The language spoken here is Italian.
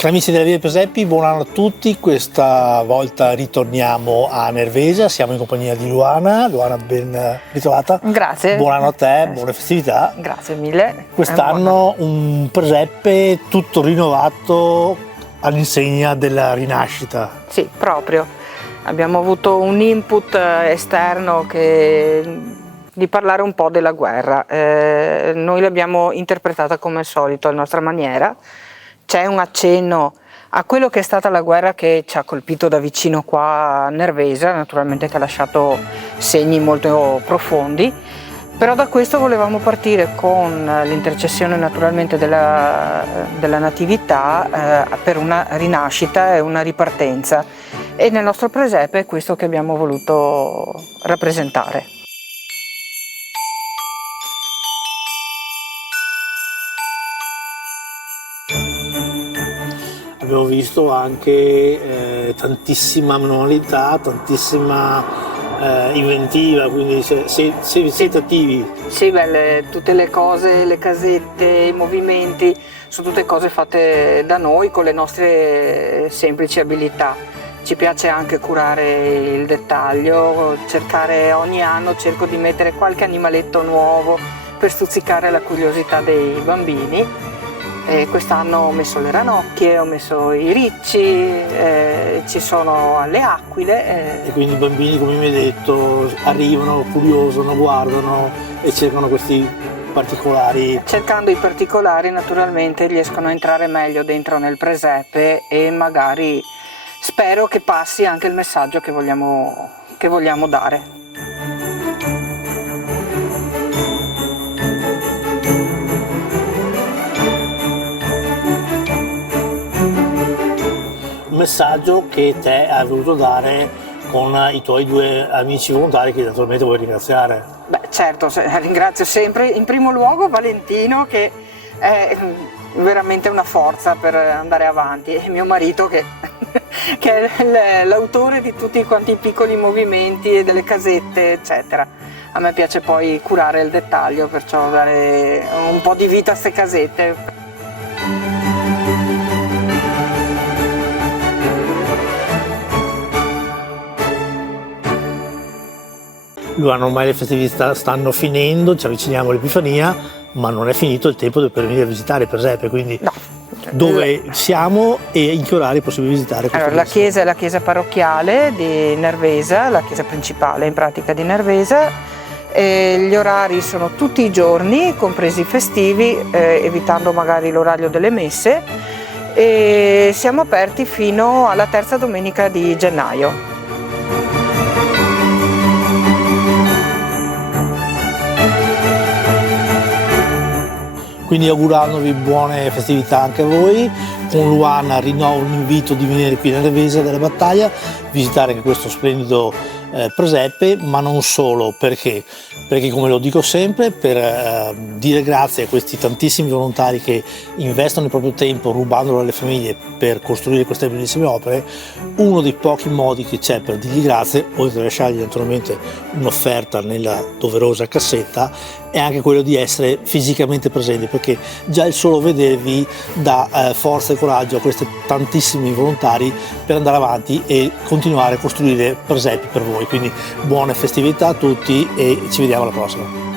Cari amici della Via dei Presepi, buon anno a tutti. Questa volta ritorniamo a Nervesa, siamo in compagnia di Luana. Luana, ben ritrovata. Grazie. Buon anno a te, buone festività. Grazie mille. Quest'anno un presepe tutto rinnovato all'insegna della rinascita. Sì, proprio. Abbiamo avuto un input esterno di parlare un po' della guerra. Noi l'abbiamo interpretata come al solito alla nostra maniera. C'è un accenno a quello che è stata la guerra che ci ha colpito da vicino qua a Nervesa, naturalmente che ha lasciato segni molto profondi, però da questo volevamo partire con l'intercessione naturalmente della Natività per una rinascita e una ripartenza, e nel nostro presepe è questo che abbiamo voluto rappresentare. Abbiamo visto anche tantissima manualità, tantissima inventiva, quindi siete attivi. Sì, tutte le cose, le casette, i movimenti, sono tutte cose fatte da noi con le nostre semplici abilità. Ci piace anche curare il dettaglio, ogni anno cerco di mettere qualche animaletto nuovo per stuzzicare la curiosità dei bambini. Quest'anno ho messo le ranocchie, ho messo i ricci, ci sono le aquile. E quindi i bambini, come mi hai detto, arrivano, curiosano, guardano e cercano questi particolari. Cercando i particolari naturalmente riescono a entrare meglio dentro nel presepe e magari spero che passi anche il messaggio che vogliamo dare. Messaggio che te hai voluto dare con i tuoi due amici volontari che naturalmente vuoi ringraziare. Beh, certo, ringrazio sempre in primo luogo Valentino, che è veramente una forza per andare avanti, e mio marito che è l'autore di tutti quanti i piccoli movimenti e delle casette eccetera. A me piace poi curare il dettaglio, perciò dare un po' di vita a queste casette. Luana, ormai le festività stanno finendo, ci avviciniamo all'Epifania, ma non è finito il tempo per venire a visitare il presepe, quindi no. Dove siamo e in che orari è possibile visitare? Allora, la chiesa è la chiesa parrocchiale di Nervesa, la chiesa principale in pratica di Nervesa. Gli orari sono tutti i giorni, compresi i festivi, evitando magari l'orario delle messe, e siamo aperti fino alla terza domenica di gennaio. Quindi augurandovi buone festività anche a voi. Con Luana rinnovo l'invito di venire qui nella Nervesa della Battaglia, visitare anche questo splendido presepe, ma non solo. Perché come lo dico sempre, per dire grazie a questi tantissimi volontari che investono il proprio tempo rubandolo alle famiglie per costruire queste bellissime opere, uno dei pochi modi che c'è per dirgli grazie, oltre a lasciargli naturalmente un'offerta nella doverosa cassetta, è anche quello di essere fisicamente presenti, perché già il solo vedervi dà forza e coraggio a questi tantissimi volontari per andare avanti e continuare a costruire presepi per voi. Quindi buone festività a tutti e ci vediamo alla prossima.